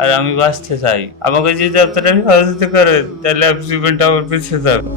আর আমি বাঁচতে চাই। আমাকে যদি আপনারা হেফাজত করেন তাহলে জীবনটা আমার পিছিয়ে যাবে।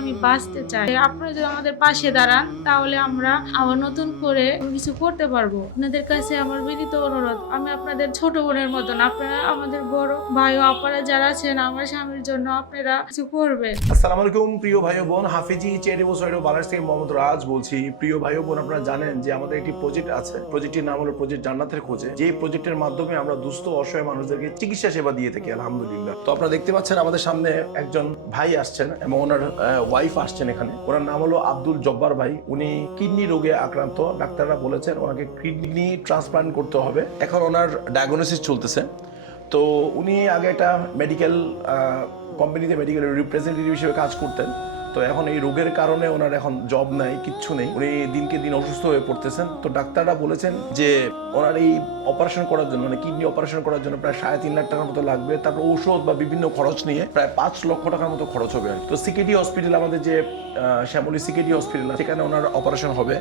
আমি বাঁচতে চাই। আপনারা যদি আমাদের পাশে দাঁড়ান, তাহলে আমরা আবার নতুন করে কিছু করতে পারব। আপনাদের কাছে আমার বিনীত অনুরোধ, আমি আপনাদের ছোট বোনের মতন, আপনারা আমাদের বড় ভাই ও আপারা যারা আছেন, আমার স্বামীর জন্য আপনারা কিছু করবেন। আসসালামু আলাইকুম, প্রিয় ভাই বোন, হাফিজি চেরিবো সৈড বাংলাদেশ থেকে মোহাম্মদ রাজ বলছি। প্রিয় ভাই বোন, আপনারা জানেন যে আমাদের একটি প্রজেক্ট আছে। প্রজেক্টটির নাম হলো প্রজেক্ট জান্নাতের খোঁজে। যে প্রজেক্টের মাধ্যমে আমরা দুস্থ, অসহায় মানুষদেরকে চিকিৎসা সেবা দিয়ে থাকি, আলহামদুলিল্লাহ। তো আপনারা দেখতে পাচ্ছেন, আমাদের সামনে একজন ভাই আসছেন এবং ওনার ওয়াইফ আসছেন এখানে। ওনার নাম হলো আব্দুল জব্বার ভাই। উনি কিডনি রোগে আক্রান্ত। ডাক্তাররা বলেছেন ওনাকে কিডনি ট্রান্সপ্লান্ট করতে হবে। এখন ওনার ডায়াগনোসিস চলতেছে। তো উনি আগে একটা মেডিকেল কোম্পানিতে মেডিকেল রিপ্রেজেন্টেটিভ হিসেবে কাজ করতেন। তো এখন এই রোগের কারণে ওনার এখন জব নাই, কিচ্ছু নেই। উনি দিনকে দিন অসুস্থ হয়ে পড়তেছেন। তো ডাক্তাররা বলেছেন যে ওনার এই অপারেশন করার জন্য মানে কিডনি অপারেশন করার জন্য প্রায় সাড়ে তিন লাখ টাকার মতো লাগবে। তারপর ঔষধ বা বিভিন্ন খরচ নিয়ে প্রায় পাঁচ লক্ষ টাকার মতো খরচ হবে। আর তো সিকেডি হসপিটাল আমাদের যে শ্যামলী সিকেডি হসপিটাল সেখানে ওনার অপারেশন হবে।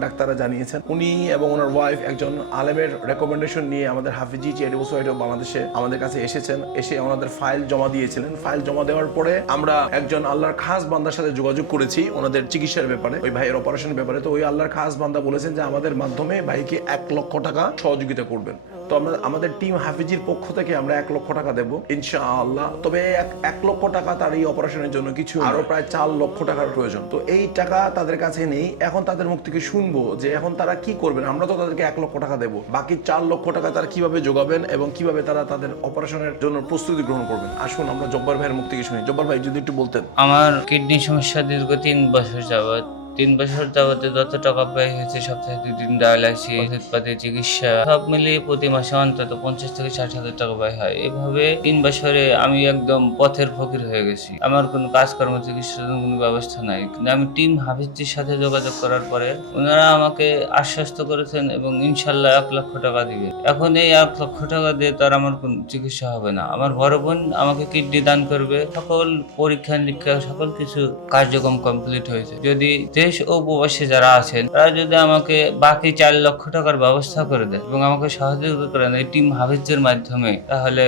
ডাক্তাররা জানিয়েছেন। উনি এবং ওনার ওয়াইফ একজন আলেমের রেকমেন্ডেশন নিয়ে আমাদের হাফিজি সোসাইটি বাংলাদেশে আমাদের কাছে এসেছেন। এসে ওনাদের ফাইল জমা দিয়েছিলেন। ফাইল জমা দেওয়ার পরে আমরা একজন আল্লাহর খাস বান্দার সাথে যোগাযোগ করেছি ওনাদের চিকিৎসার ব্যাপারে, ওই ভাইয়ের অপারেশনের ব্যাপারে। তো ওই আল্লাহর খাস বান্দা বলেছেন যে আমাদের মাধ্যমে ভাইকে এক লক্ষ টাকা সহযোগিতা করবেন। তো আমরা আমাদের টিম হাফিজির পক্ষ থেকে আমরা এক লক্ষ টাকা দেবো ইনশাআল্লাহ। তবে এক- লক্ষ টাকা তার এই অপারেশনের জন্য কিছু আরও প্রায় চার লক্ষ টাকার প্রয়োজন। তো এই টাকা তাদের কাছে নেই। এখন তাদের মুখ থেকে শুনব যে এখন তারা কি করবেন? আমরা তো তাদেরকে এক লক্ষ টাকা দেবো। বাকি চার লক্ষ টাকা তারা কীভাবে যোগাবেন এবং কীভাবে তারা তাদের অপারেশনের জন্য প্রস্তুতি গ্রহণ করবেন? আসুন আমরা জব্বার ভাইয়ের মুখ থেকে শুনি। জব্বার ভাই যদি একটু বলতেন। আমার কিডনি সমস্যা দীর্ঘ তিন বছর যাবত তিন বছর যাবতে যত টাকা ব্যয় হয়েছে সপ্তাহে দুই দিন ডায়ালাইসিস ওষুধপাতি চিকিৎসা সব মিলিয়ে প্রতি মাসে অন্তত পঞ্চাশ থেকে ষাট হাজার টাকা ব্যয় হয়। এভাবে তিন বছরে আমি একদম পথের ফকির হয়ে গেছি। আমার কোনো কাজকর্ম চিকিৎসার কোনো ব্যবস্থা নাই। কিন্তু আমি টিম হাফিজটির সাথে যোগাযোগ করার পরে ওনারা আমাকে আশ্বস্ত করেছেন এবং ইনশাল্লাহ এক লক্ষ টাকা দিবে এখন এই এক লক্ষ টাকা দিয়ে তার আমার কোন চিকিৎসা হবে না। আমার বড় বোন আমাকে কিডনি দান করবে। সকল পরীক্ষা নিরীক্ষা সকল কিছু কার্যক্রম কমপ্লিট হয়েছে। যদি দেশ ও প্রবাসী যারা আছেন, তারা যদি আমাকে বাকি চার লক্ষ টাকার ব্যবস্থা করে দেয় এবং আমাকে সহযোগিতা করেন এই টিম হাফিজের মাধ্যমে, তাহলে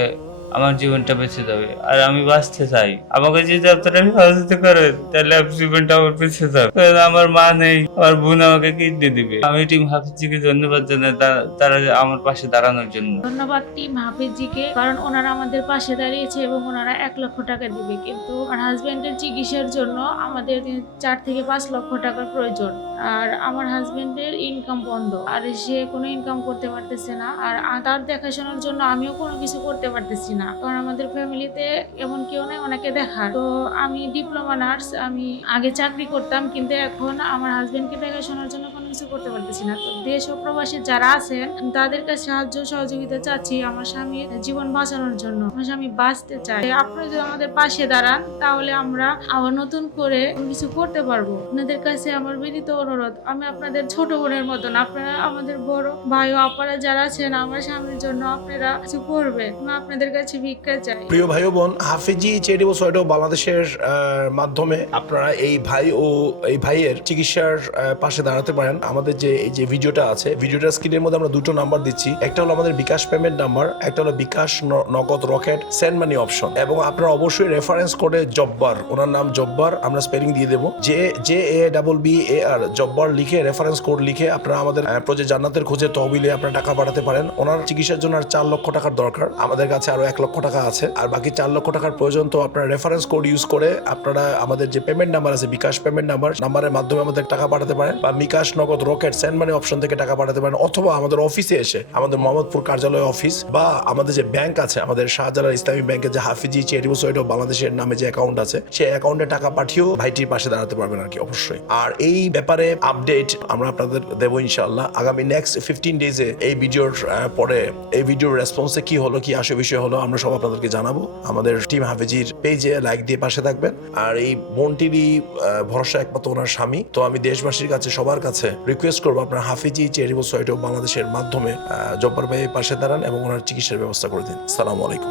আমার জীবনটা বেঁচে যাবে। আর আমি বাঁচতে চাই। আমাকে যদি আপনারা সহযোগিতা করেন তাহলে জীবনটা আমার বেঁচে যাবে। আমার মা নেই, আমার বোন আমাকে কিডনি দিবে। আমি টিম হাফিজকে ধন্যবাদ জানাই তারা আমার পাশে দাঁড়ানোর জন্য। ধন্যবাদ টিম হাফিজিকে কারণ ওনারা আমাদের পাশে দাঁড়িয়েছে এবং ওনারা এক লক্ষ টাকা দিবে। কিন্তু আমার হাজবেন্ডের চিকিৎসার জন্য আমাদের চার থেকে পাঁচ লক্ষ টাকার প্রয়োজন। আর আমার হাজবেন্ডের ইনকাম বন্ধ। আর সে কোনো ইনকাম করতে পারতেছে না। আর তার দেখাশোনার জন্য আমিও কোনো কিছু করতে পারতেছি না। কারণ আমাদের ফ্যামিলিতে এমন কেউ নেই, ওনাকে দেখা তো আমি ডিপ্লোমা নার্স আমি আগে চাকরি করতাম, কিন্তু এখন আমার হাজবেন্ডকে দেখাশোনার জন্য কিছু করতে পারতেছি না। দেশ ও প্রবাসী যারা আছেন তাদের কাছে সাহায্য সহযোগিতা চাচ্ছি আমার স্বামীর জীবন বাঁচানোর জন্য। আমার স্বামী বাঁচতে চায়। আপনারা যদি আমাদের পাশে দাঁড়ান, তাহলে আমরা আবার নতুন করে কিছু করতে পারব। আপনাদের কাছে আমার বিনীত অনুরোধ, আমি আপনাদের ছোট বোনের মতন, আপনারা আমাদের বড় ভাই ও আপারা যারা আছেন, আমার স্বামীর জন্য আপনারা কিছু করবেন। আমি আপনাদের কাছে ভিক্ষা চাই। প্রিয় ভাই বোন, হাফিজি চেরিবো সোয়েটো বাংলাদেশের মাধ্যমে আপনারা এই ভাই ও, এই ভাইয়ের চিকিৎসার পাশে দাঁড়াতে পারেন। আমাদের যে, এই যে ভিডিওটা আছে, ভিডিওটা স্ক্রিনের মধ্যে আমরা দুটো নাম্বার দিচ্ছি। একটা হলো আমাদের বিকাশ পেমেন্ট নাম্বার একটা হলো বিকাশ নগদ রকেট সেন্ড মানি অপশন এবং আপনারা অবশ্যই রেফারেন্স কোডে জব্বার, ওনার নাম জব্বার, আমরা স্পেলিং দিয়ে দেবো। যে J A double B A R Jabbar লিখে রেফারেন্স কোড লিখে আপনারা আমাদের প্রজেক্ট জান্নাতের খোঁজে, তহবিলে আপনারা টাকা পাঠাতে পারেন। ওনার চিকিৎসার জন্য আর চার লক্ষ টাকার দরকার। আমাদের কাছে আরও এক লক্ষ টাকা আছে। আর বাকি চার লক্ষ টাকার প্রয়োজন তো আপনারা রেফারেন্স কোড ইউজ করে আপনারা আমাদের যে পেমেন্ট নাম্বার আছে, বিকাশ পেমেন্ট নাম্বার নাম্বারের মাধ্যমে আমাদের টাকা পাঠাতে পারেন। বা বিকাশ নগদ রকেট সেন্ড মানি অপশন থেকে টাকা পাঠাতে পারেন, অথবা আমাদের অফিসে এসে আমাদের মোহাম্মদপুর কার্যালয় অফিস বা আমাদের যে ব্যাংক আছে, আমাদের শাহজালাল ইসলামী ব্যাংকে যে হাফিজি চেরিবো সোয়েড বাংলাদেশের নামে যে অ্যাকাউন্ট আছে, সেই অ্যাকাউন্টে টাকা পাঠিয়েও ভাইটির পাশে দাঁড়াতে পারবেন আর কি, অবশ্যই। আর এই ব্যাপারে আপডেট আমরা আপনাদের দেবো ইনশাআল্লাহ। আগামী নেক্সট ফিফটিন ডেজে এই ভিডিওর পরে এই ভিডিওর রেসপন্সে কি হলো, কি আসে বিষয় হলো, আমরা সব আপনাদেরকে জানাব। আমাদের টিম হাফিজির পেজে লাইক দিয়ে পাশে থাকবেন। আর এই বোনটিরই ভরসা একমাত্র ওনার স্বামী। তো আমি দেশবাসীর কাছে, সবার কাছে রিকোয়েস্ট করব আপনার হাফিজি চেরি সোয়েটো বাংলাদেশের মাধ্যমে জব্বার ভাইয়ের পাশে দাঁড়ান এবং ওনার চিকিৎসার ব্যবস্থা করে দিন। সালামু আলাইকুম।